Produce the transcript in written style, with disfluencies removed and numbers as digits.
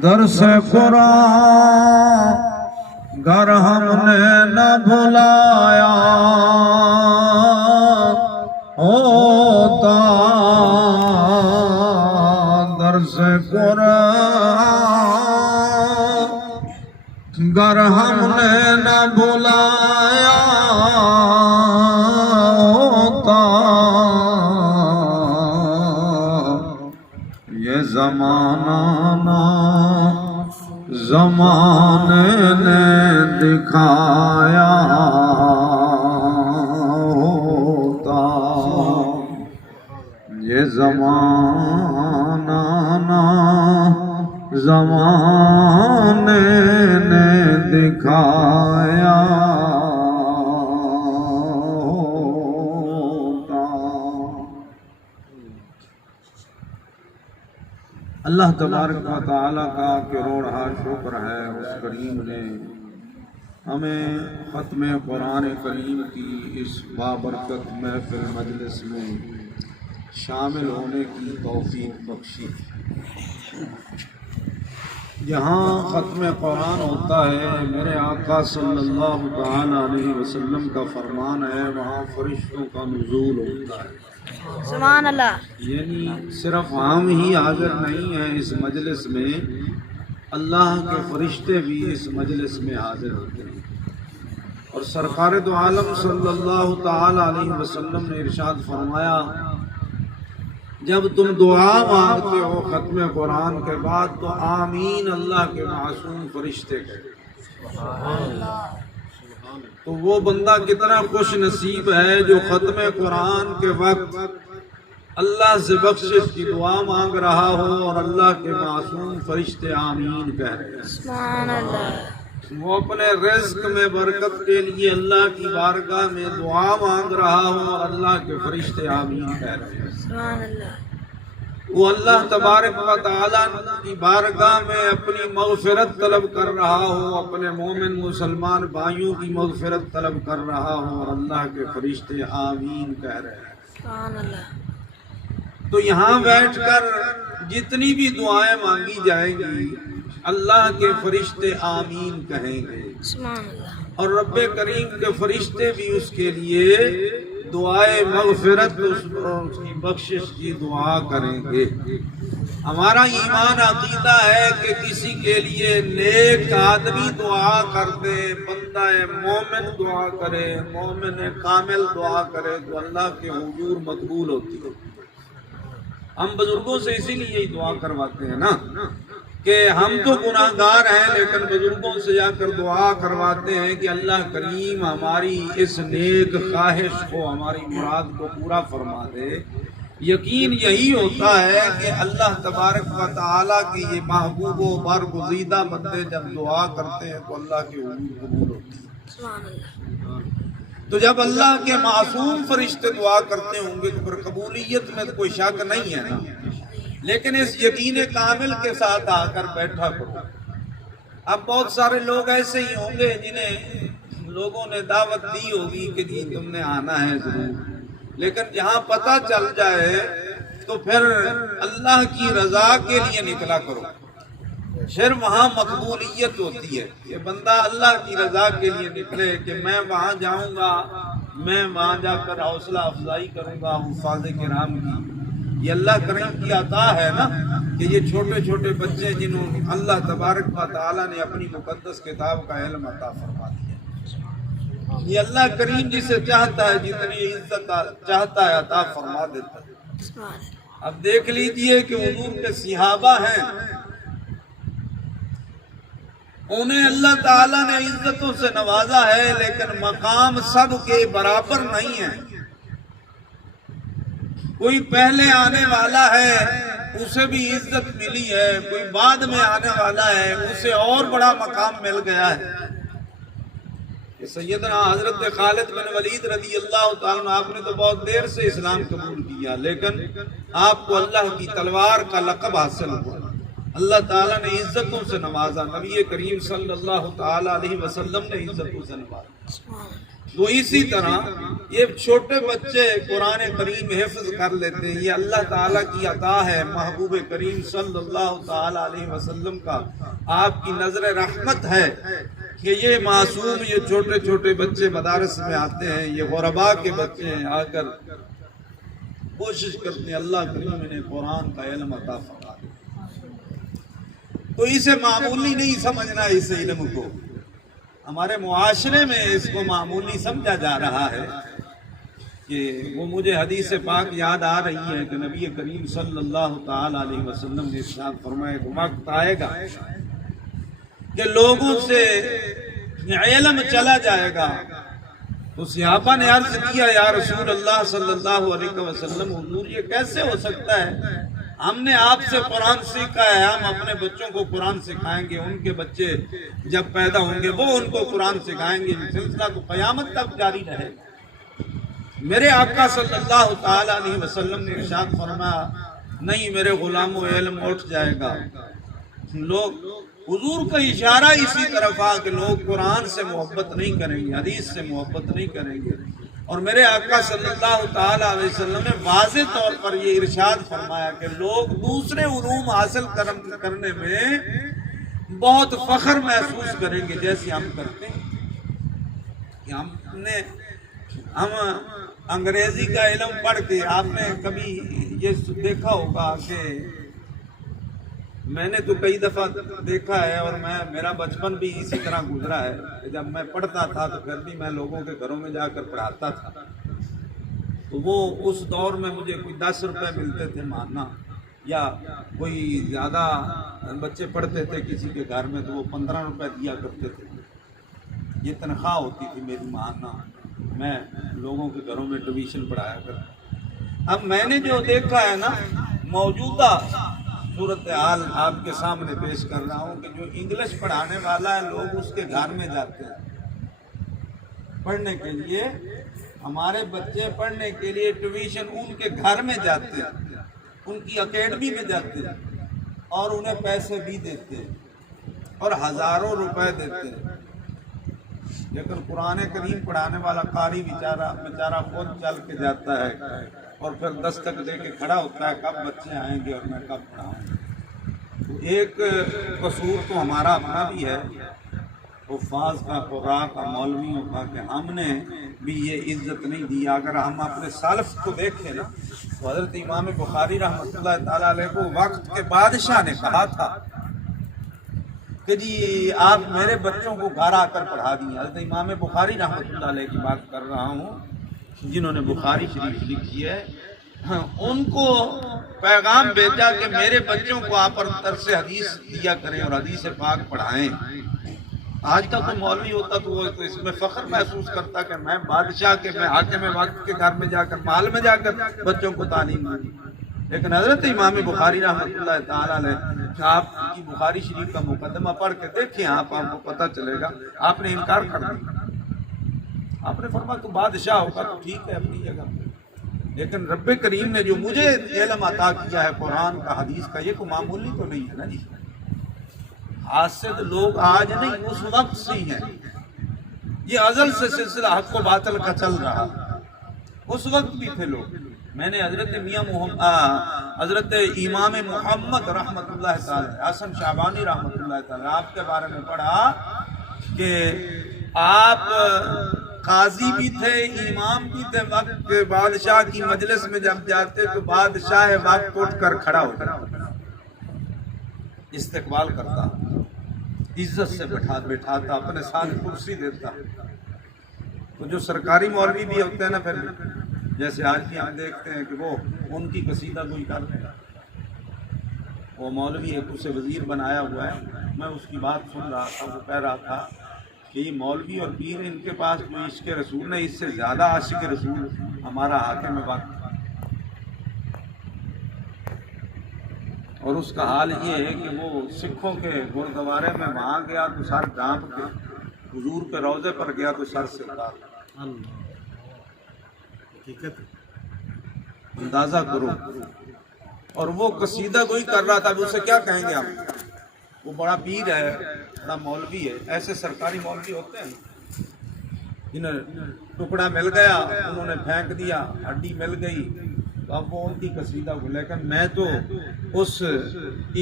درس قرآن گر ہم نے نہ بھلایا ہوتا، درس قرآن گر ہم نے نہ بھلایا ہوتا، یہ زمانہ نہ زمانے نے دکھایا ہوتا، یہ زمانہ نہ زمانے نے دکھایا ہوتا۔ اللہ تبارک و تعالیٰ کا کروڑہا شکر ہے، اس کریم نے ہمیں ختم قرآن کریم کی اس بابرکت محفل مجلس میں شامل ہونے کی توفیق بخشی۔ یہاں ختم قرآن ہوتا ہے، میرے آقا صلی اللہ تعالی علیہ وسلم کا فرمان ہے، وہاں فرشتوں کا نزول ہوتا ہے۔ سبحان اللہ۔ یعنی صرف ہم ہی حاضر نہیں ہیں اس مجلس میں، اللہ کے فرشتے بھی اس مجلس میں حاضر ہوتے ہیں۔ اور سرکار دو عالم صلی اللہ تعالی علیہ وسلم نے ارشاد فرمایا، جب تم دعا مانگتے ہو ختم قرآن کے بعد تو آمین اللہ کے معصوم فرشتے کہتے ہیں۔ تو وہ بندہ کتنا خوش نصیب ہے جو ختم قرآن کے وقت اللہ سے بخشش کی دعا مانگ رہا ہو اور اللہ کے معصوم فرشتے آمین کہہ رہے ہیں۔ سبحان اللہ۔ وہ اپنے رزق میں برکت کے لیے اللہ کی بارگاہ میں دعا مانگ رہا ہو اور اللہ کے فرشتے آمین کہہ رہے ہیں۔ سبحان اللہ۔ وہ اللہ تبارک و تعالیٰ کی بارگاہ میں اپنی مغفرت طلب کر رہا ہو، اپنے مومن مسلمان بھائیوں کی مغفرت طلب کر رہا ہو اور اللہ کے فرشتے آمین کہہ رہے ہیں۔ سبحان اللہ۔ تو یہاں بیٹھ کر جتنی بھی دعائیں مانگی جائیں گی اللہ کے فرشتے آمین کہیں گے، سبحان اللہ۔ اور رب کریم کے فرشتے بھی اس کے لیے دعائے مغفرت اس کی بخشش کی دعا کریں گے۔ ہمارا ایمان عقیدہ ہے کہ کسی کے لیے نیک آدمی دعا کر دے، بندہ مومن دعا کرے، مومن کامل دعا کرے تو اللہ کے حضور مقبول ہوتی ہے۔ ہم بزرگوں سے اسی لیے یہی دعا کرواتے ہیں نا کہ ہم تو گناہ گار ہیں، لیکن بزرگوں سے جا کر دعا کرواتے ہیں کہ اللہ کریم ہماری اس نیک خواہش کو، ہماری مراد کو پورا فرما دے۔ یقین یہی ہوتا ہے کہ اللہ تبارک و تعالیٰ کے یہ محبوب و برگزیدہ بندے جب دعا کرتے ہیں تو اللہ کے حضور قبول ہوتی ہے۔ سبحان اللہ۔ تو جب اللہ کے معصوم فرشتے دعا کرتے ہوں گے تو پھر قبولیت میں تو کوئی شک نہیں ہے نا، لیکن اس یقین کامل کے ساتھ آ کر بیٹھا کرو۔ اب بہت سارے لوگ ایسے ہی ہوں گے جنہیں لوگوں نے دعوت دی ہوگی کہ جی تم نے آنا ہے ضرور، لیکن جہاں پتہ چل جائے تو پھر اللہ کی رضا کے لیے نکلا کرو، پھر وہاں مقبولیت ہوتی ہے۔ یہ بندہ اللہ کی رضا کے لیے نکلے کہ میں وہاں جاؤں گا، میں وہاں جا کر حوصلہ افزائی کروں گا حفاظ کرام کی۔ یہ اللہ کریم کی عطا ہے نا کہ یہ چھوٹے چھوٹے بچے جنہوں اللہ تبارک و تعالیٰ نے اپنی مقدس کتاب کا علم عطا فرما دیا، یہ اللہ کریم جسے چاہتا ہے جتنی عزت چاہتا ہے عطا فرما دیتا ہے۔ اب دیکھ لیجئے کہ حضور کے صحابہ ہیں، انہیں اللہ تعالیٰ نے عزتوں سے نوازا ہے لیکن مقام سب کے برابر نہیں ہے۔ کوئی پہلے آنے والا ہے اسے بھی عزت ملی ہے، کوئی بعد میں آنے والا ہے اسے اور بڑا مقام مل گیا ہے۔ سیدنا حضرت خالد بن ولید رضی اللہ تعالیٰ عنہ، آپ نے تو بہت دیر سے اسلام قبول کیا لیکن آپ کو اللہ کی تلوار کا لقب حاصل ہوا، اللہ تعالیٰ نے عزتوں سے نوازا، نبی کریم صلی اللہ تعالیٰ علیہ وسلم نے عزتوں سے نوازا۔ تو اسی طرح یہ چھوٹے بچے قرآن کریم حفظ کر لیتے ہیں، یہ اللہ تعالیٰ کی عطا ہے، محبوب کریم صلی اللہ تعالیٰ علیہ وسلم کا آپ کی نظر رحمت ہے کہ یہ معصوم، یہ چھوٹے چھوٹے بچے مدارس میں آتے ہیں، یہ غربا کے بچے ہیں، آ کر کوشش کرتے ہیں اللہ کریم انہیں قرآن کا علم عطا فرمائے۔ تو اسے معمولی نہیں سمجھنا، اس علم کو ہمارے معاشرے میں اس کو معمولی سمجھا جا رہا ہے کہ وہ مجھے حدیث پاک یاد آ رہی ہے کہ نبی کریم صلی اللہ تعالی علیہ وسلم نے ارشاد فرمایا کہ وقت آئے گا کہ لوگوں سے علم چلا جائے گا۔ تو صحابہ نے عرض کیا یا رسول اللہ صلی اللہ علیہ وسلم، حضور یہ کیسے ہو سکتا ہے؟ ہم نے آپ سے قرآن سیکھا ہے، ہم اپنے بچوں کو قرآن سکھائیں گے، ان کے بچے جب پیدا ہوں گے وہ ان کو قرآن سکھائیں گے، یہ سلسلہ تو قیامت تک جاری رہے گا۔ میرے آقا صلی اللہ تعالی علیہ وسلم نے ارشاد فرمایا نہیں میرے غلاموں، علم اٹھ جائے گا۔ لوگ حضور کا اشارہ اسی طرف آ کہ لوگ قرآن سے محبت نہیں کریں گے، حدیث سے محبت نہیں کریں گے، اور میرے آقا صلی اللہ تعالی علیہ وسلم نے واضح طور پر یہ ارشاد فرمایا کہ لوگ دوسرے علوم حاصل کرنے میں بہت فخر محسوس کریں گے جیسے ہم کرتے ہیں کہ ہم انگریزی کا علم پڑھ کے، آپ نے کبھی یہ دیکھا ہوگا کہ میں نے تو کئی دفعہ دیکھا ہے، اور میرا بچپن بھی اسی طرح گزرا ہے، جب میں پڑھتا تھا تو پھر بھی میں لوگوں کے گھروں میں جا کر پڑھاتا تھا، تو وہ اس دور میں مجھے کوئی 10 روپے ملتے تھے ماہانہ، یا کوئی زیادہ بچے پڑھتے تھے کسی کے گھر میں تو وہ 15 روپے دیا کرتے تھے، یہ تنخواہ ہوتی تھی میری ماہانہ، میں لوگوں کے گھروں میں ٹیوشن پڑھایا کرتا۔ اب میں نے جو دیکھا ہے نا، موجودہ صورتحال آپ کے سامنے پیش کر رہا ہوں کہ جو انگلش پڑھانے والا ہے لوگ اس کے گھر میں جاتے ہیں پڑھنے کے لیے، ہمارے بچے پڑھنے کے لیے ٹیوشن ان کے گھر میں جاتے ہیں، ان کی اکیڈمی میں جاتے ہیں، اور انہیں پیسے بھی دیتے ہیں اور ہزاروں روپے دیتے ہیں، لیکن قرآن کریم پڑھانے والا قاری بیچارہ خود چل کے جاتا ہے اور پھر دستک دے کے کھڑا ہوتا ہے کب بچے آئیں گے اور میں کب پڑھاؤں گا۔ تو ایک قصور تو ہمارا اپنا بھی ہے، حفاظ کا، قراء کا، مولویوں کا، کہ ہم نے بھی یہ عزت نہیں دی۔ اگر ہم اپنے سلف کو دیکھیں نا تو حضرت امام بخاری رحمۃ اللہ تعالیٰ علیہ کو وقت کے بادشاہ نے کہا تھا کہ جی آپ میرے بچوں کو گھر آ کر پڑھا دیں۔ حضرت امام بخاری رحمۃ اللہ علیہ کی بات کر رہا ہوں جنہوں نے بخاری شریف لکھی ہے، ان کو پیغام بھیجا کہ میرے بچوں کو آپ پر درس حدیث دیا کریں اور حدیث پاک پڑھائیں۔ آج تک تو مولوی ہوتا تو وہ تو اس میں فخر محسوس کرتا کہ میں بادشاہ کے، میں حاکم وقت کے گھر میں جا کر، محل میں جا کر بچوں کو تعلیم دوں، لیکن حضرت امام بخاری رحمۃ اللہ تعالیٰ علیہ آپ کی بخاری شریف کا مقدمہ پڑھ کے دیکھیں، آپ کو پتہ چلے گا، آپ نے انکار کر دیا۔ آپ نے فرمایا تو بادشاہ ہوگا تو ٹھیک ہے اپنی جگہ، لیکن رب کریم نے جو مجھے علم عطا کیا ہے قرآن کا، حدیث کا، یہ تو معمولی تو نہیں ہے نا جی۔ حاسد لوگ آج نہیں، اس وقت سے ہی ہیں، یہ ازل سے سلسلہ حق و باطل کا چل رہا، اس وقت بھی تھے لوگ۔ میں نے حضرت امام محمد رحمۃ اللہ تعالی، حسن شعبانی رحمۃ اللہ تعالی، آپ کے بارے میں پڑھا کہ آپ قاضی بھی تھے، امام بھی تھے، وقت کے بادشاہ کی مجلس میں جب جاتے تو بادشاہ وقت اٹھ کر کھڑا ہو جاتا، استقبال کرتا، عزت سے بٹھاتا، اپنے ساتھ کرسی دیتا۔ تو جو سرکاری مولوی بھی ہوتے ہیں نا، پھر جیسے آج بھی ہم دیکھتے ہیں کہ وہ ان کی قصیدہ کوئی کرتے ہیں، وہ مولوی ایک اسے وزیر بنایا ہوا ہے، میں اس کی بات سن رہا تھا، وہ کہہ رہا تھا کہ یہ مولوی اور پیر ان کے پاس جو عشق رسول نے، اس سے زیادہ عاشق رسول ہمارا حاکم وقت، اور اس کا حال یہ ہے کہ وہ سکھوں کے گردوارے میں وہاں گیا تو سر ڈانپ کے، حضور کے روضے پر گیا تو سر سے اتار۔ حقیقت اندازہ کرو، اور وہ قصیدہ کوئی کر رہا تھا، اسے کیا کہیں گے آپ؟ وہ بڑا پیر ہے، بڑا مولوی ہے، ایسے سرکاری مولوی ہوتے ہیں، جنہیں ٹکڑا مل گیا انہوں نے پھینک دیا، ہڈی مل گئی، تو اب وہ ان کی قصیدہ کو، لیکن میں تو اس